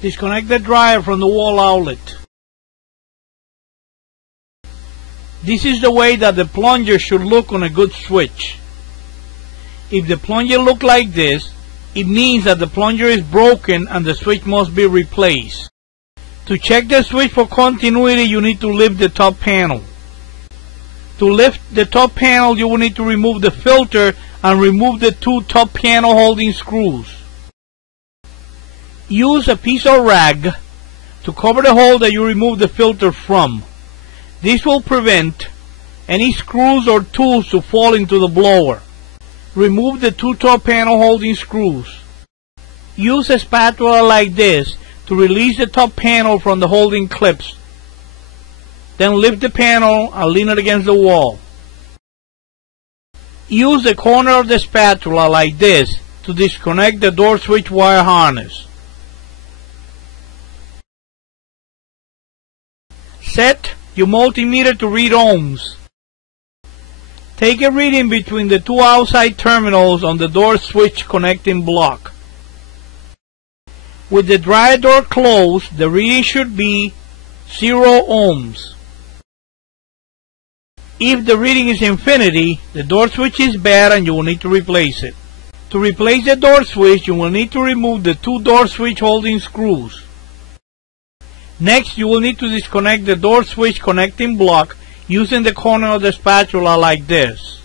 Disconnect the dryer from the wall outlet. This is the way that the plunger should look on a good switch. If the plunger looks like this, it means that the plunger is broken and the switch must be replaced. To check the switch for continuity, you need to lift the top panel. To lift the top panel, you will need to remove the filter and remove the two top panel holding screws. Use a piece of rag to cover the hole that you removed the filter from. This will prevent any screws or tools to fall into the blower. Remove the two top panel holding screws. Use a spatula like this to release the top panel from the holding clips. Then lift the panel and lean it against the wall. Use the corner of the spatula like this to disconnect the door switch wire harness. Set your multimeter to read ohms. Take a reading between the two outside terminals on the door switch connecting block. With the dryer door closed, the reading should be 0 ohms. If the reading is infinity, the door switch is bad and you will need to replace it. To replace the door switch, you will need to remove the two door switch holding screws. Next, you will need to disconnect the door switch connecting block using the corner of the spatula like this.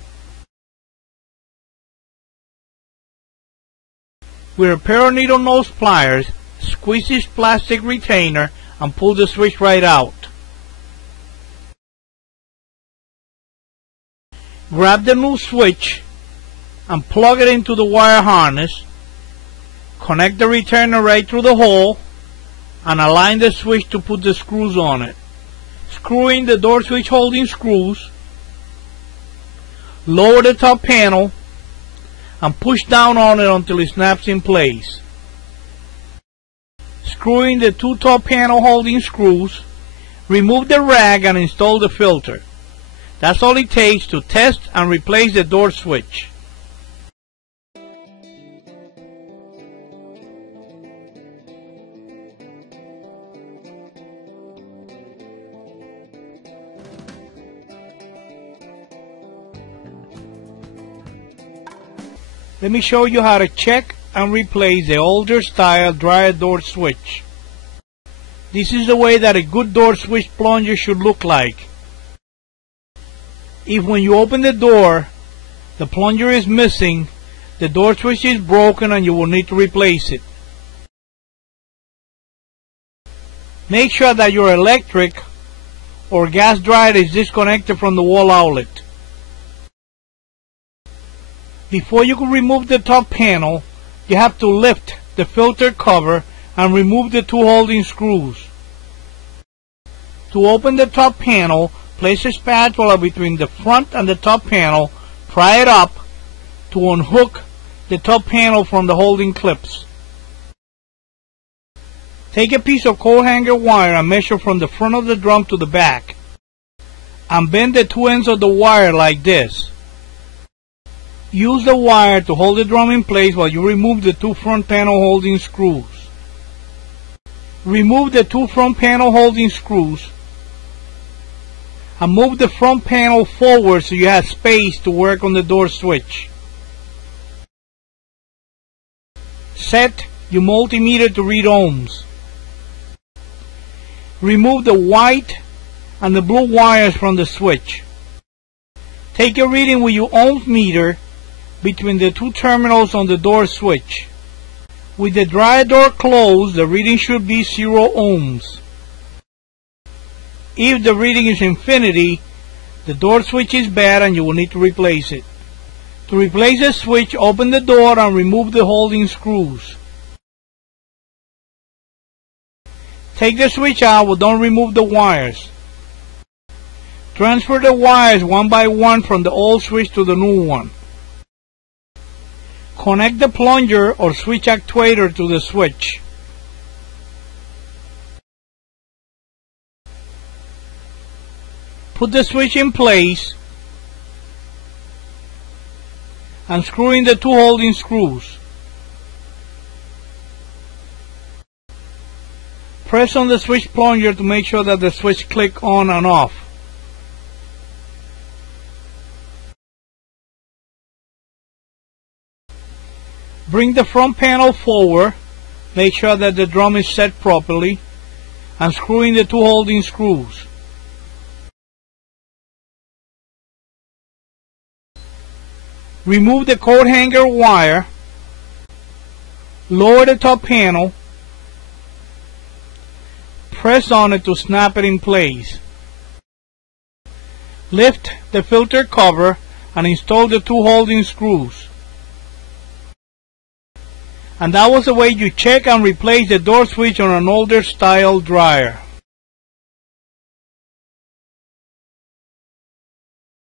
With a pair of needle nose pliers, squeeze this plastic retainer and pull the switch right out. Grab the new switch and plug it into the wire harness. Connect the retainer right through the hole and align the switch to put the screws on it. Screw in the door switch holding screws. Lower the top panel and push down on it until it snaps in place. Screw in the two top panel holding screws. Remove the rag and install the filter. That's all it takes to test and replace the door switch. Let me show you how to check and replace the older style dryer door switch. This is the way that a good door switch plunger should look like. If when you open the door, the plunger is missing, the door switch is broken and you will need to replace it. Make sure that your electric or gas dryer is disconnected from the wall outlet. Before you can remove the top panel, you have to lift the filter cover and remove the two holding screws. To open the top panel, place a spatula between the front and the top panel, pry it up to unhook the top panel from the holding clips. Take a piece of coat hanger wire and measure from the front of the drum to the back, and bend the two ends of the wire like this. Use the wire to hold the drum in place while you remove the two front panel holding screws. Remove the two front panel holding screws and move the front panel forward so you have space to work on the door switch. Set your multimeter to read ohms. Remove the white and the blue wires from the switch. Take a reading with your ohms meter between the two terminals on the door switch. With the dryer door closed, the reading should be 0 ohms. If the reading is infinity, the door switch is bad and you will need to replace it. To replace the switch, open the door and remove the holding screws. Take the switch out, but don't remove the wires. Transfer the wires one by one from the old switch to the new one. Connect the plunger or switch actuator to the switch. Put the switch in place and screw in the two holding screws. Press on the switch plunger to make sure that the switch click on and off. Bring the front panel forward, make sure that the drum is set properly, and screw in the two holding screws. Remove the coat hanger wire, lower the top panel, press on it to snap it in place. Lift the filter cover and install the two holding screws. And that was the way you check and replace the door switch on an older style dryer.